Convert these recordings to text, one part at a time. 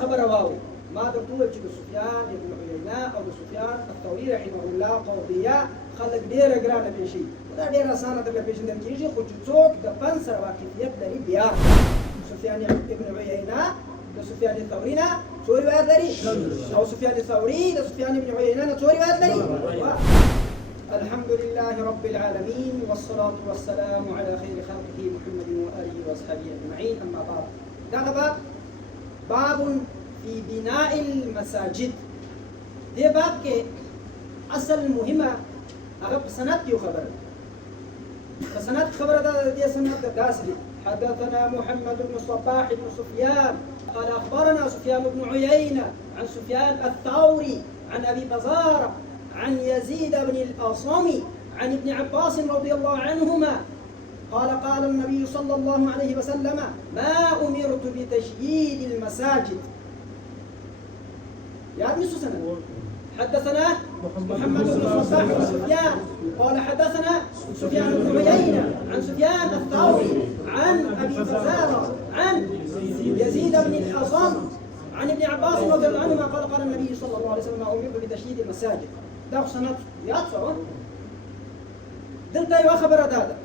خبر واو ما درتوا چې سفيان ابن عيينة او سفيان الثوري رحمه الله قضيه خلق ډیر ګرانه پېشي دا ډیر اسانه ده پېژندل کېږي خو چې څوک د فن سره واقفیت لري بیا سفيان ابن عيينة د سفيان الثوري نه څو روایت لري او سفيان الثوري د سفيان ابن عيينة نه څو روایت لري. الحمد لله رب العالمين والصلاة والسلام على خير خلقه محمد وآله وأصحابه أجمعين. أما بعد ده باب في بناء المساجد. ده باب کے اصل مهمة هغه په سند کې خبره په سند خبره ده دې سند داسې حدثنا محمد بن صباح بن سفيان قال أخبرنا سفيان بن عيينة عن سفيان الثوري عن أبي بزارة عن يزيد بن الأصم عن ابن عباس رضي الله عنهما قال قال النبي صلى الله عليه وسلم ما أمرت بتشييد المساجد. يعني سنة حدثنا محمد بن صباح بن سفيان قال حدثنا سفيان بن عيينة عن سفيان الثوري عن أبي بزارة عن يزيد بن الأصم عن ابن عباس رضي الله عنهما قال قال النبي صلى الله عليه وسلم أمرت بتشييد المساجد. ده سند ياتسو دلته یو خبره ده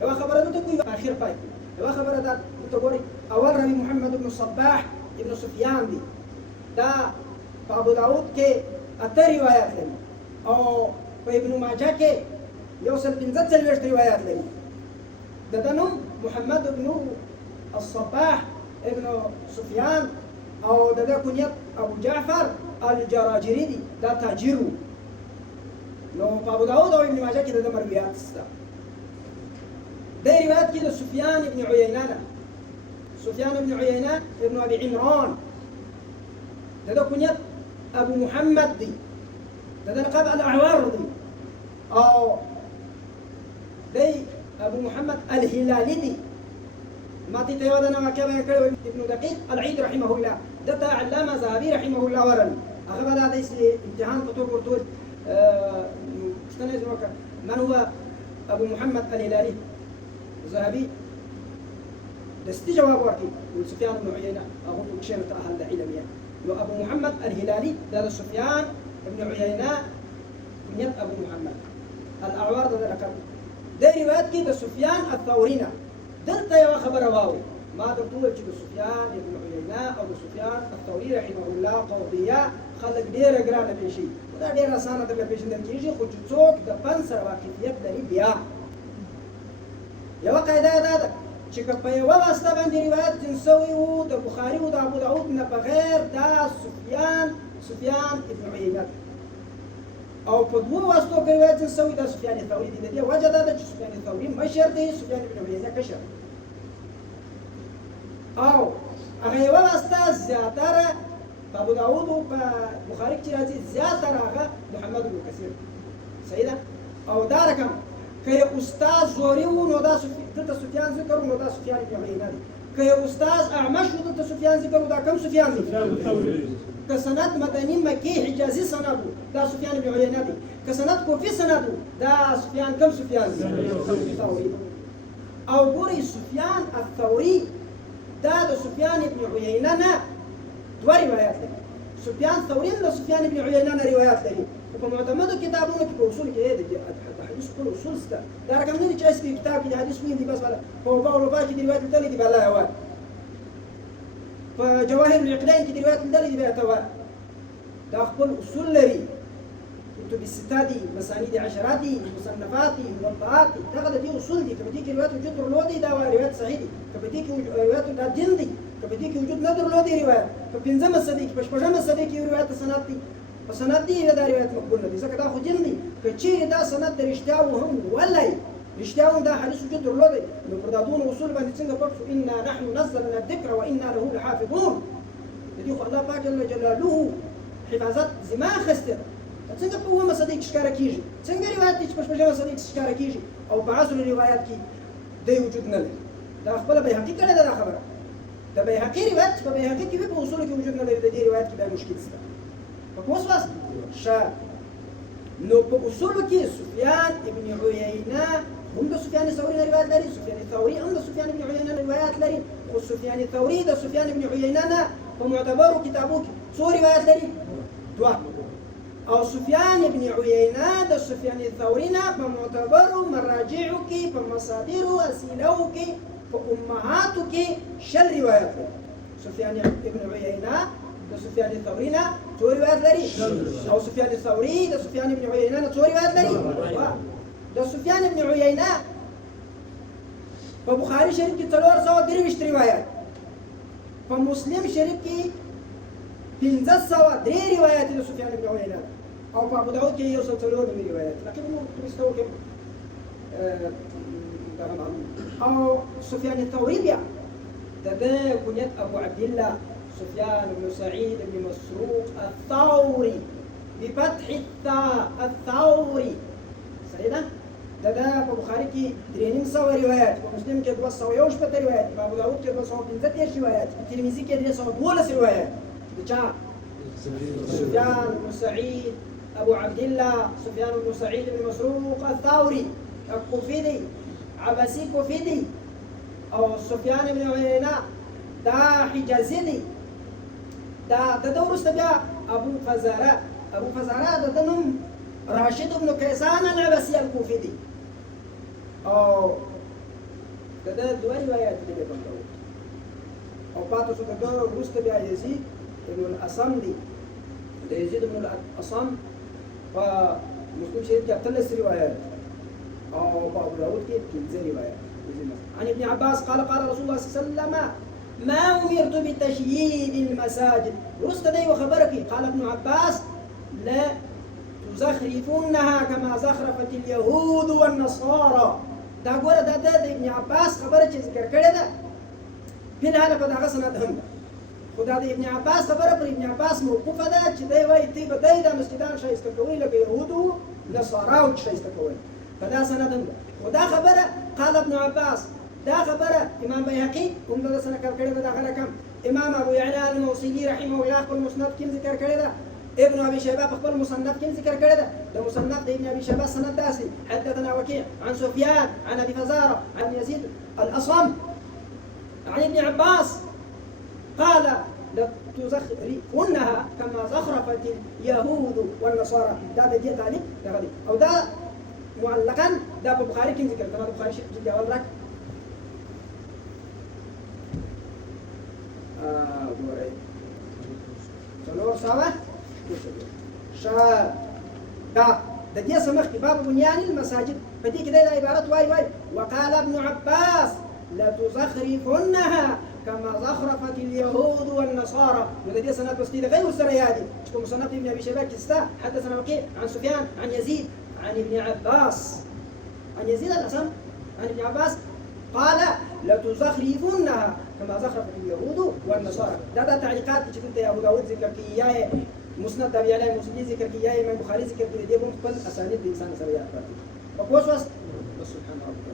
یو خبره ده کوي اخر پای یو خبره ده ته ګوري اول ربي محمد بن صباح ابن سفيان دي دا په ابو داود کې اته روایت لري او په ابن ماجه کې یو سل 15 روایت لري. د نوم محمد بن الصباح ابن سفيان او د کنیت ابو جعفر الجراجري دي دا تاجرو نو په ابو داود او ابن ماجه کې د مرویات سته. د روایت کې د سفيان ابن عيينة سفيان ابن عيينة ابن ابي عمران د کنیت ابو محمد دي د لقب الاعوار دي او دی ابو محمد الهلالي دي ما تتيودنا ما كان ابن دقيق العيد رحمه الله ده علامه ذهبي رحمه الله ورن اخذ هذا امتحان فطور ورتول من هو ابو محمد الهلالي الذهبي دستي جواب ورقي سفيان بن عيينة اقول شيء متاهل علميا لو ابو محمد الهلالي ده سفيان بن عيينة من ابو محمد الاعوار ده لقب ده روايات كده سفيان الثوري دلته یو خبره واو ما درتول چې سفيان ابن عيينة او سفيان الثوري رحمه الله قضيه خلق ډیر ګرانه پېشي دا ډیر اسانه ده پېژندل کېږي خو چې څوک د فن سره واقفیت لري بیا یو قاعده ده چې په یو واسطه باندې روایت جنسوي وو د بخاري او د ابو داود نه بغیر دا سفيان ابن عيينة او په دوه واسطو کې روایت جنسوي د سفيان الثوري دي د وجه ده چې سفيان الثوري مشر دی سفيان ابن عيينة کشر او هغه یو واسطه زیاتره په ابو داود او په بخاري کې راځي زیاتره هغه محمد بن كثير صحیح او دا رقم که استاد زوري وو نو دا سفيان ذکر نو دا سفيان ابن عيينة که استاد اعمش وو د سفيان ذکر دا کم سفيان ذکر که سند مدني مكي حجازي سند دا سفيان بن عيينة دي که سند كوفي سند دا سفيان كم سفيان الثوري او ګوري سفيان الثوري دا د سفيان بن عيينة نه دوه روایت لري. سفيان الثوري له سفيان بن عيينة نه روایت لري په معتمدو کتابونو کې په اصول کې د حدیث په اصول سته دا رقم نه دي چې اسمي کتاب کې حدیث وین دي بس ولا په باور باندې د روایت دي بلا هوا په جواهر العقدين کې د روایت دي به توا دا خپل اصول لري كتب الستادي مسانيد عشراتي مصنفاتي موضوعاتي دغه دي اصول دي کبه دي کې روایت وجود درلودي دا روایت صحیح دي کبه دي کې روایت دا دین دي کبه دي کې وجود نه درلودي روایت په پنځمه صدې کې په شپږمه صدې کې روایت سند دي په سند دي دا روایت مقبول دي ځکه دا خو دین دي کچې دا سند د رښتیا هم ولای رښتیا هم دا حدیث وجود درلودي نو پر دا دون اصول باندې څنګه پښو ان نحن نزلنا الذكر وانا له لحافظون دي خو الله پاک جل جلاله حفاظت زما خسته څنګه په ومه صدې کې ښکارا کیږي څنګه روایت چې په شپږمه صدې کې ښکارا کیږي او په اصل روایت کې د وجود نه لري دا خپل به حقیقت کړه دا خبره د به حقیقت روایت په به حقیقت کې په اصول کې وجود نه لري د دې روایت کې دا مشکل څه په کوم واسه نو په اصول کې سفيان ابن عيينة هم د سفيان الثوري روایت لري سفيان الثوري هم د سفيان ابن عيينة روایت لري خو سفيان الثوري د سفيان ابن عيينة فمعتبر كتابوك صوري روايات لري دوا او سفيان بن عيينة د سفيان الثورينا فمعتبر مراجعك فمصادر اسئلوك فامهاتك شل روايات لري سفيان بن عيينة د سفيان الثورينا صوري روايات لري او سفيان الثوري د سفيان بن عيينة صوري روايات لري د سفيان بن عيينة فبخاري شريف کې 323 روایت په مسلم شریف کې 1503 روایت د سفیان بن عيينة او په ابو داود کې 140 روایت لکه موږ ترستو کې او سفيان الثوري بیا د كنيت ابو عبد الله سفيان بن سعيد بن مسروق الثوري بفتح الثاء الثوري سيدة دا په بخاري کې 300 روایت په مسلم کې 211 روایت په ابو داود کې 215 روایت په ترمذي کې 312 روایت د چا سفيان بن سعيد ابو عبد الله سفيان بن سعيد بن مسروق الثوري الكوفي عباسي كوفي او سفيان بن عيينة دا حجازي دا دورست بیا ابو فزارة د نوم راشد بن كيسان العباسي الكوفي دي او دا دوه روایت دي په داود او پاتې شو دا وروسته بیا يزيد بن الأصم دي دا يزيد بن الأصم په مسلم شریف کې 13 روایت او په ابو داود کې 15 روایت عن ابن عباس قال قال رسول الله صلى الله عليه وسلم ما أمرت بتشييد المساجد وروسته دي وخبرك قال ابن عباس لا تزخرفونها كما زخرفت اليهود والنصارى دا ګوره دا د ابن عباس خبره چې ذکر کړې ده په حاله په دغه سند هم ده خو دا د ابن عباس خبره پر ابن عباس موقوفه ده چې دی وایي تی به دی د مسجدان ښایسته کوي لکه یهودو نصاراو چې ښایسته کوي په دا سند هم ده خو دا خبره قال ابن عباس دا خبره امام بيهقي هم دا سند کړی ده دغه رقم امام ابو يعلى الموصلي رحمه الله خپل مسند کې ذکر کړی ده ابن ابي شيبه خپل مصنف کې ذکر کړی ده د مصنف ابن ابي شيبه سند داسي حدثنا وكيع عن سفيان عن ابي فزاره عن يزيد الاصم عن ابن عباس قال لتزخرفنها كما زخرفت اليهود والنصارى دا دي تعليق دا غدي او دا معلقا دا بخاري کې ذکر کړه بخاري شریف کې اول راک ګورئ څلور ساوه دا د دې سمخ باب بنيان المساجد فدي كده عبارات واي وقال ابن عباس لا تزخرفنها كما زخرفت اليهود والنصارى ولدي سنه بسيطه غير السريادي تكون مصنف ابن ابي شيبه كستا حدثنا وكيع عن سفيان عن يزيد عن ابن عباس عن يزيد الأصم عن ابن عباس قال لتزخرفنها كما زخرفت اليهود والنصارى دا تعليقات چې دلته ابو داود ذکر کیه مسند ابي علي مسلم ذکر کیه امام بخاري ذکر کیه دې په خپل اسانید د انسان سره یاد پاتې او پوښوس سبحان الله